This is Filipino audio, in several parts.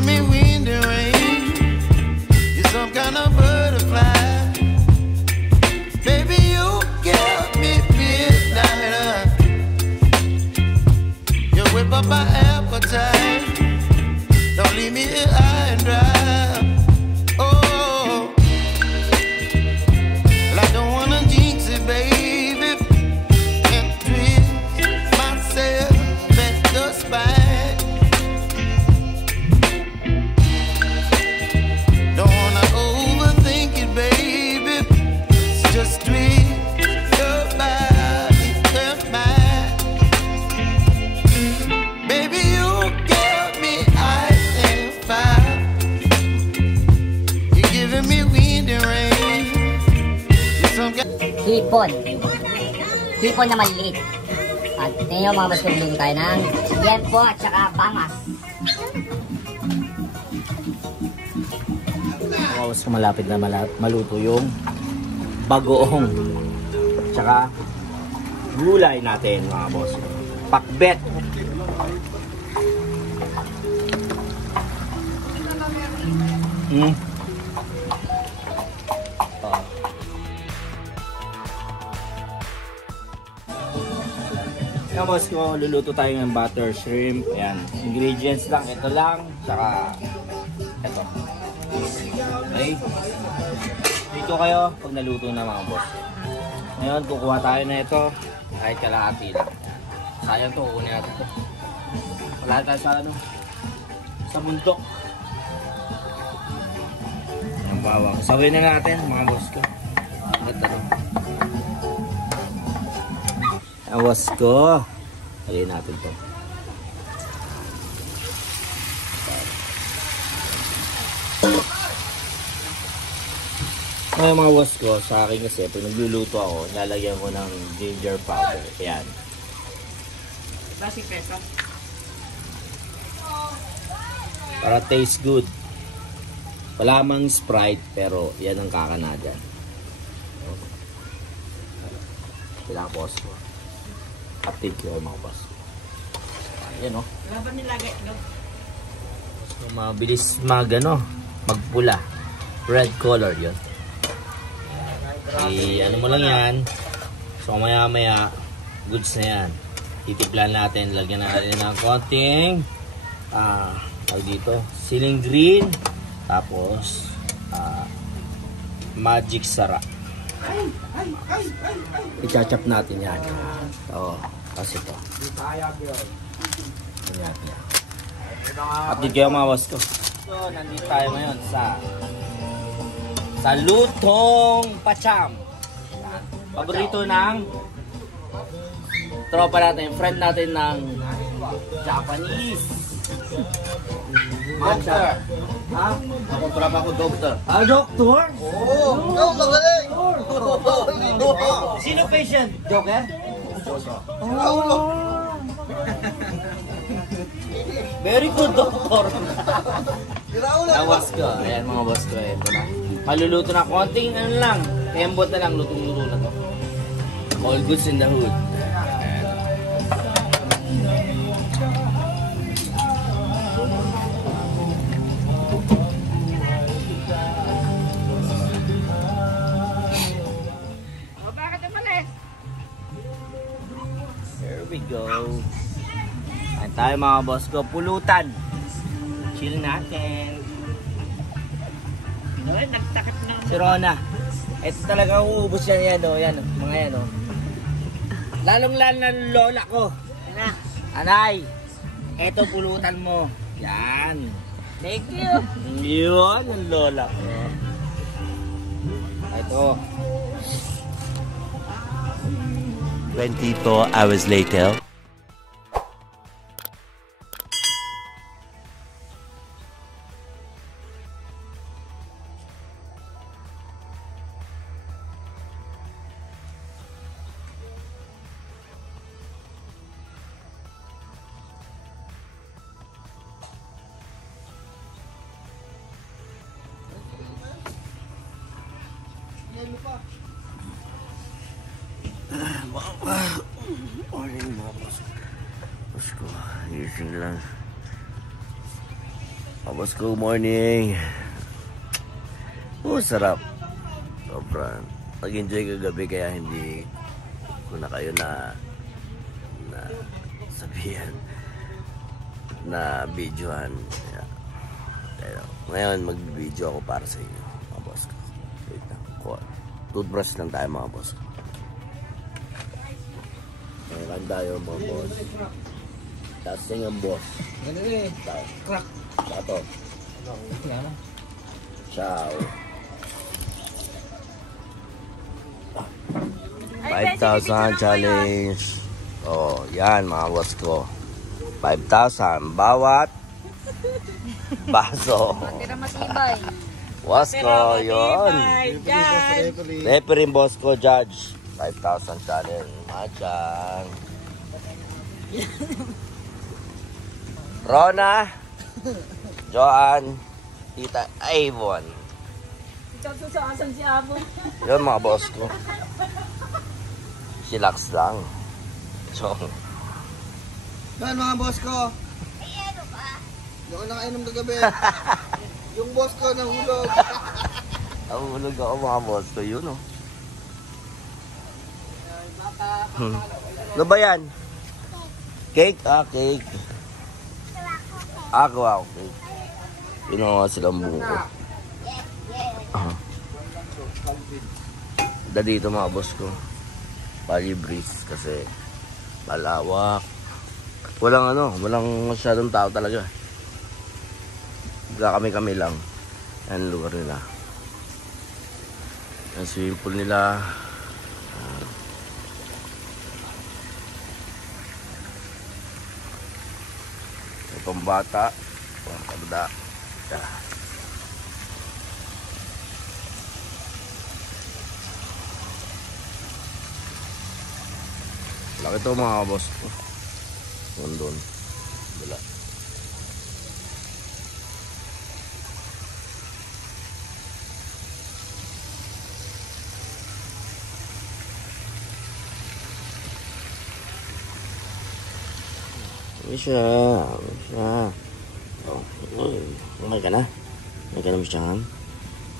giving me wind and rain. You're some kind of butterfly. Baby, you give me midnight. You whip up my appetite. Don't leave me here high and dry. Oh, well, I don't wanna jinx it, baby, and twist myself at the spine. Don't wanna overthink it, baby. It's just twist your body and mine. Baby, you give me ice and fire. You're giving me wind and rain. You're some kind. Hipon. Hipon na maliit. At ngayon mga boss ko, bilhin tayo ng yempo at saka pangas. Mga boss ko, malapit na maluto yung bagoong tsaka gulay natin mga boss. Pakbet. Mga boss ko, luluto tayo ng butter shrimp. Ayan, ingredients lang, ito lang, tsaka ito. Okay, dito kayo pag naluto na mga boss. Ngayon, kukuha tayo na ito kahit kalahati lang. Sayang to, kukunin natin ito. Wala tayo sa ano, sa bundok. Ang bawang. Sawin na natin mga boss ko. At ano, ang boss ko, lagay natin to. Ngayon mga boss ko, sa akin kasi pag nagluluto ako, lalagyan ko ng ginger powder. Ayan. Basing peso. Para taste good. Wala mang Sprite, pero yan ang kakana dyan. Kailangan boss ko. Update ko mga boss. Ayan o. Laban nilagay. So, mabilis magpula. Red color yun. Ano mo lang yan. So maya maya goods na yan. Titiplan natin. Lagyan natin ng konting dito ceiling green. Tapos magic sara. I-chop natin yan. Oo, kasi ito. Update kayo mga boss ko. So nandito tayo ngayon sa lutong pacham. Paborito ng tropa natin, friend natin ng Japanese. Doctor. Ha? Ako tropa ko, doctor. Ah, doctor? Oo. Oh, magaling. Sino patient? Joker? Oh. Very good, doctor. Ang boss ko. Ayan mga boss ko. Ito na. Maluluto na. Konting ano lang. Tembot na lang. Lutong-luto na to. All goods in the hood. O, bakit umalis? Here we go. Ayan tayo mga boss ko. Pulutan. Chill natin. Ay, nagtakip na. Si Rona. Ito talaga uubos yan yan o. Yan o. Mga yan o. Lalong-lalo na lola ko. Anak. Anay. Ito pulutan mo. Yan. Thank you. Yun yung lola ko. Ito. 24 hours later. Morning mga boss ko. Gising lang. Boss ko, morning. Sarap. Sobrang nag-enjoy kagabi kaya hindi ko na kayo na sabihan na videohan. Kaya, ngayon mag-video ako para sa inyo, mga boss ko. Wait lang. Toothbrush lang tayo, mga boss ko. Ngayon tayo, mga boss. Tasing ang boss. Ganun eh. Crack. Ito. Ciao. 5,000 challenge. Oh, yan mga boss ko. 5,000 bawat baso. Tira matibay. Boss ko, yun. Judge. Referee boss ko, judge. 5,000 challenge. Machan. Rona. Joan. Tita Avon. Asan si Abo? Yun mga boss ko. Chillax lang. Chong. Yan mga boss ko. Hindi ako nakainom kagabi. Yung boss ko nahulog. Nahulog ako mga boss ko. Yun oh. Ano ba yan? Cake? Ah, cake. Ako, cake. Yun ang mga silang buko. Dito mga boss ko. Bali breeze kasi malawak. Walang masyadong tao talaga. Kami lang. Yan ang lugar nila. Ang swimming pool nila. Itong bata. Itong pagda. Laki ito mga boss ko. Doon. Wala. Misha. Oh, umay ka na? Umay ka na, Misha.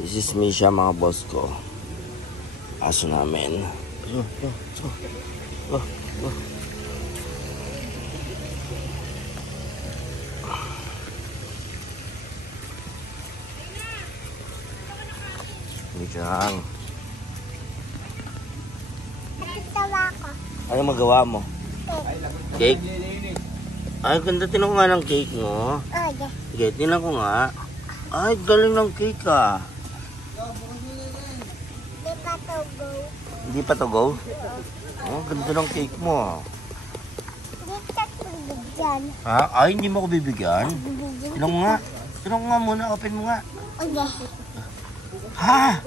This is Misha, mga boss ko. Aso namin. Misha. Ano magawa mo? Cake? Ay, ganda. Tinan ko nga ng cake mo. Sige, tinan ko nga. Ay, galing ng cake ah. Hindi pa to go? Oh, ganda ng cake mo. Ha? Ay, hindi mo ko bibigyan? Tinan ko nga. Tinan ko nga muna. Open mo nga. Ha?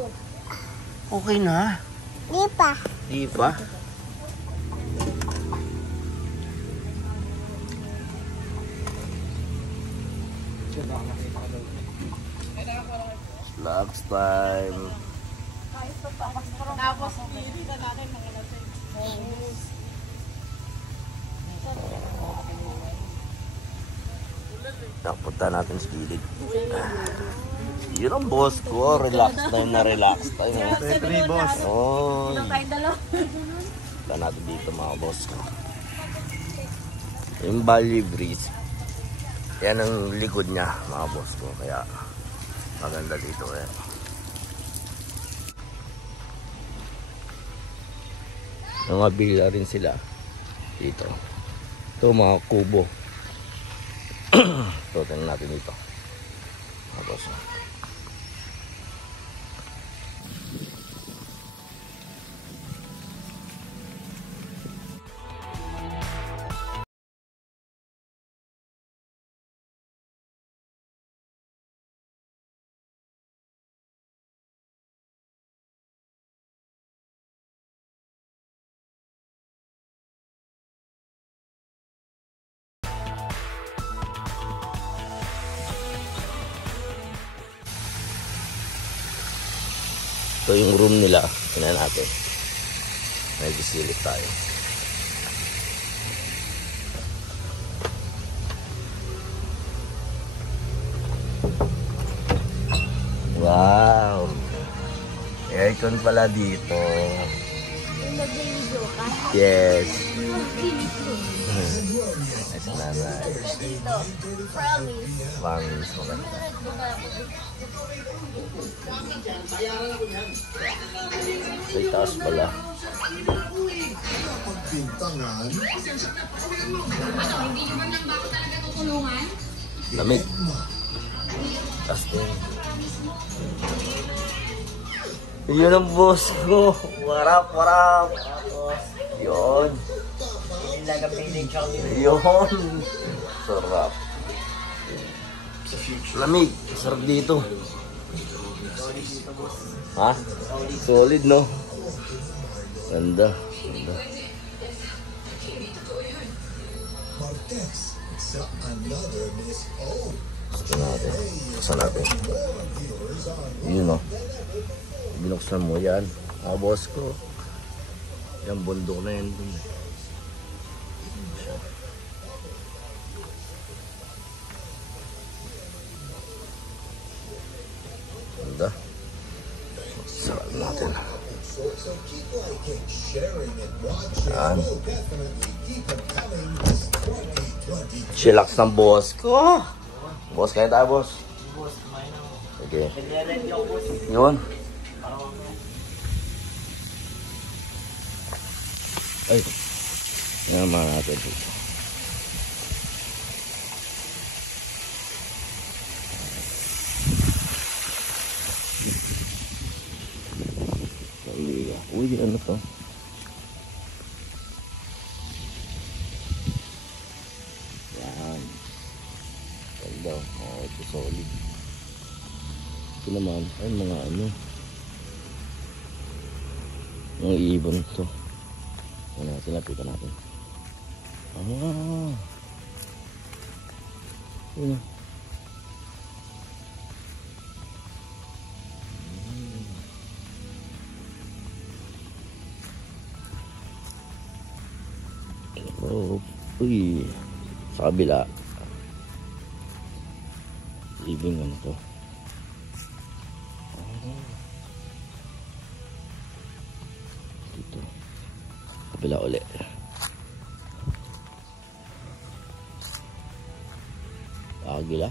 Okay na? Di pa? Last time. Tapos, hindi na natin mga natin. Punta natin sa gilid. Yun ang boss ko. Relax time na relax time. Referee boss. Oh. Tayong dalawa. Punta natin dito mga boss ko. Yung Bali Breeze. Yan ang likod niya mga boss ko. Kaya maganda dito eh. Mga bila rin sila dito. Ito mga kubo. Ito, tingnan natin dito. Mga boss. Ito yung room nila. Tingnan natin. May gisilip tayo. Wow! Aircon pala dito. Nag-video ka? Yes. Video. Nice na nice. Dito. Promise. Promise mo ka. Sa itaas pala. Lamig. Taas din. Yun ang boss ko. Warap, warap. Yun. Yun. Sarap. Lamig. Sarap dito. Ha? Solid, no? Ganda. Ganda. Gusto natin. Buksan natin. Yun, no? Binuksan mo yan. Boss ko. Yan, bundok na yan. Ganda. Sarap natin. Yan. Chillax ng boss ko. Boss, kaya tayo, boss. Okay. Yun. Ay. Yan mga natin dito. Uy, ano to? Yan. Ganda. Oh, ito solid. Ito naman, ay mga ano. Mga ibon to. Ano natin, lapitan natin. Ah. Yun. Oh, uy, sa kabila. Living ano to? Dito. Kabila ulit. Agila.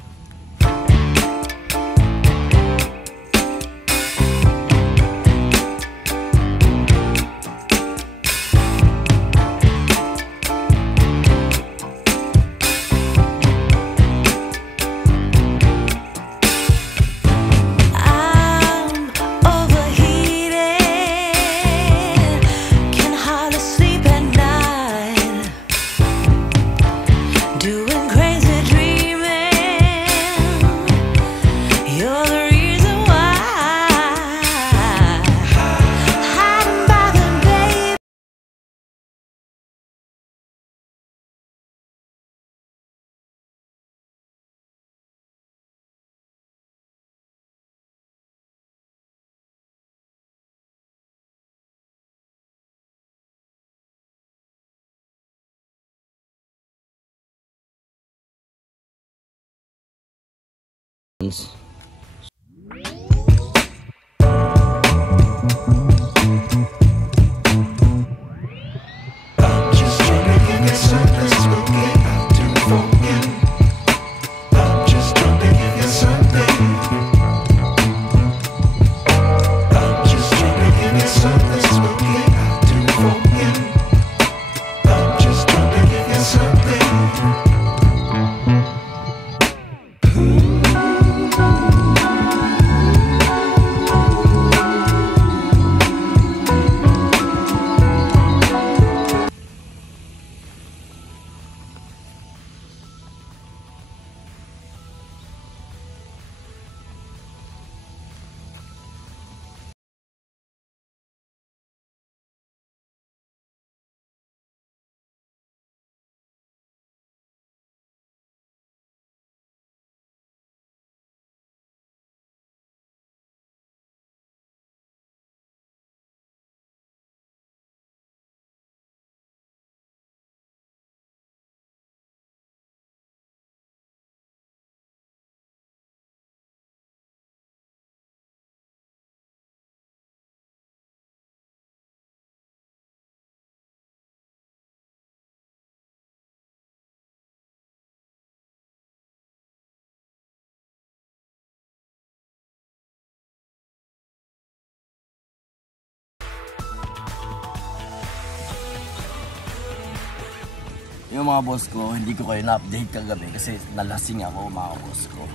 Yung mga boss ko, hindi ko kayo na-update kagabi kasi nalasing ako mga boss ko.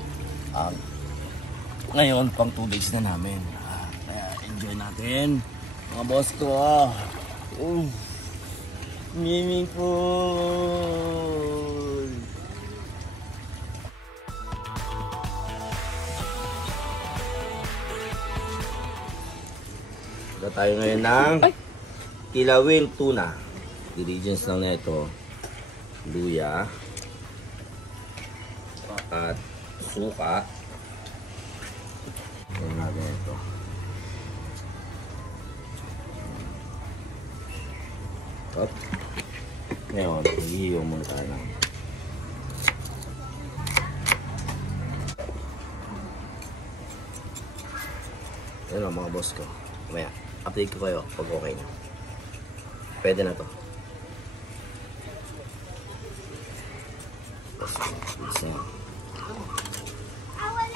Ngayon, pang 2 days na namin. Kaya enjoy natin. Mga boss ko. Swimming pool. Ito tayo ngayon ng kilawin tuna. Ingredients lang na ito. Luya. At suka. Ayan natin ito. Up. Ngayon, hihiyo muna tayo ng ayan o mga boss ko. Mamaya, update ko kayo pag okay na. Pwede na to.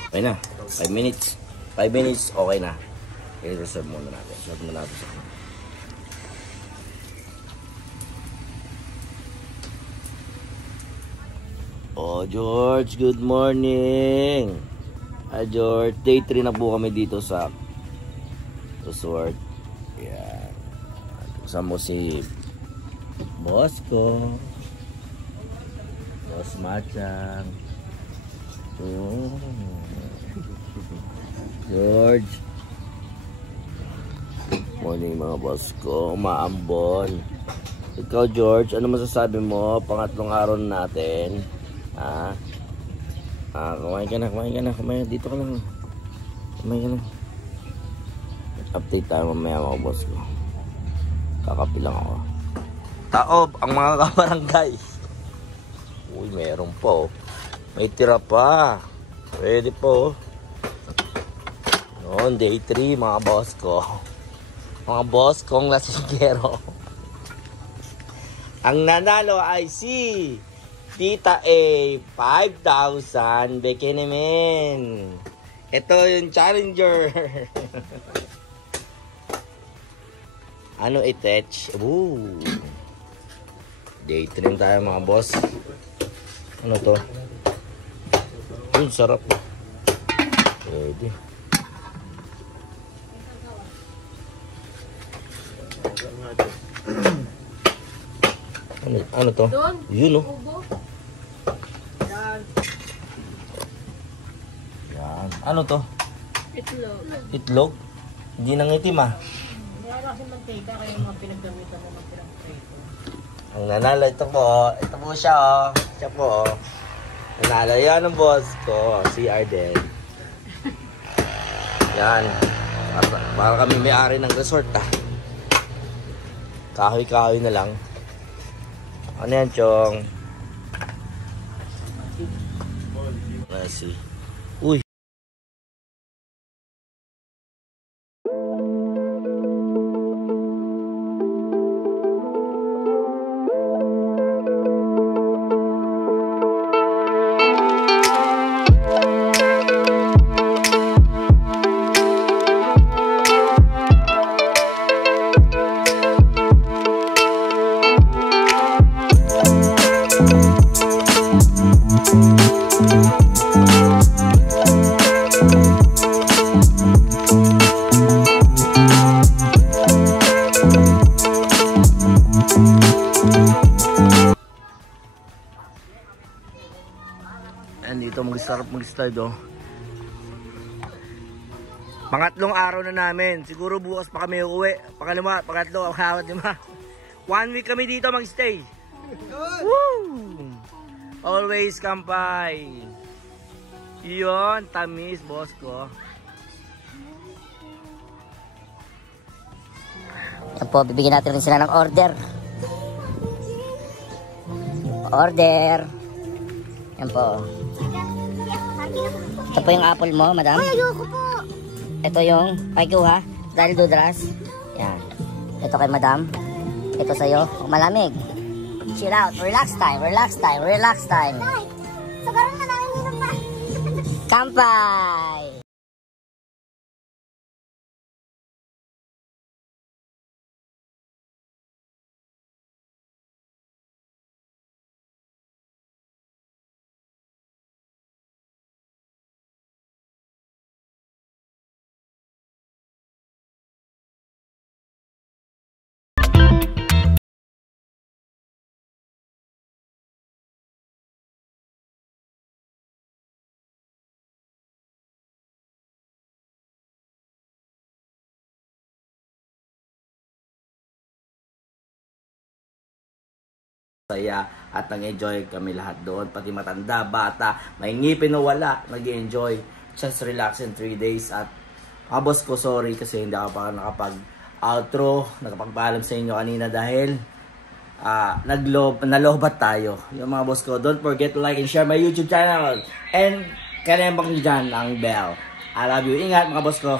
Okay na. 5 minutes. 5 minutes, okay na. I-reserve muna natin. Reserve muna natin sa Oh, George, good morning. Hi, George. Day 3 na po kami dito sa resort. Yan. Kasama mo si boss ko. Boss Machang. George. Morning mga boss ko. Umaambon. Ikaw, George, ano masasabi mo? Pangatlong araw natin. Kumain ka na. Dito ka lang. Kumain ka na. Update tayo mamaya mga boss ko. Kakapi lang ako. Taob ang mga kabarangay. Uy, meron po. May tira pa. Pwede po. Noon, day 3 mga boss ko. Mga boss kong lasinggero. Ang nanalo ay si Tita A, 5,000 Bekenemen. Ito yung challenger. Ano itech? Day 3 tayo mga boss. Ano to? Sarap. Pwede. Ano to? Yun o. Yan. Ano to? Itlog. Itlog? Hindi nang itim ah. Wala kasi mantika kaya mga pinagdamitan mo magpinagprito. Ang nanalo, ito po. Ito po siya oh. Siya po oh. Nanalo yan ang boss ko. Si Arden. Yan. Para kami may-ari ng resort ah. Kahoy-kahoy na lang. Ano yan, Chong? Let's see. Uy. Dito mag-start mag-slide oh. Pangatlong araw na namin. Siguro bukas pa kami uuwi. Pangalima, pangatlo, pangapat, 1 week kami dito mag-stay. Woo! Always kampay. Yun, tamis, boss ko. Yan po, bibigyan natin rin sila ng order. Order. Yan po. Ito po yung apple mo, madam. Ay, ayoko po. Ito yung paikuha. Dahil dudras. Yan. Ito kay madam. Ito sa'yo. Malamig. Chill out. Relax time. Relax time. Relax time. Ay, sa barang na namin pa. Kampay! saya at nag-enjoy kami lahat doon, pati matanda, bata, may ngipin o wala, nag-enjoy. Just relax in 3 days. At mga boss ko, sorry kasi hindi ako pa nakapag-outro, nakapagpaalam sa inyo kanina dahil nalobat tayo. Yung mga boss ko, don't forget to like and share my YouTube channel and kalimbang nyo dyan ang bell. I love you. Ingat mga boss ko.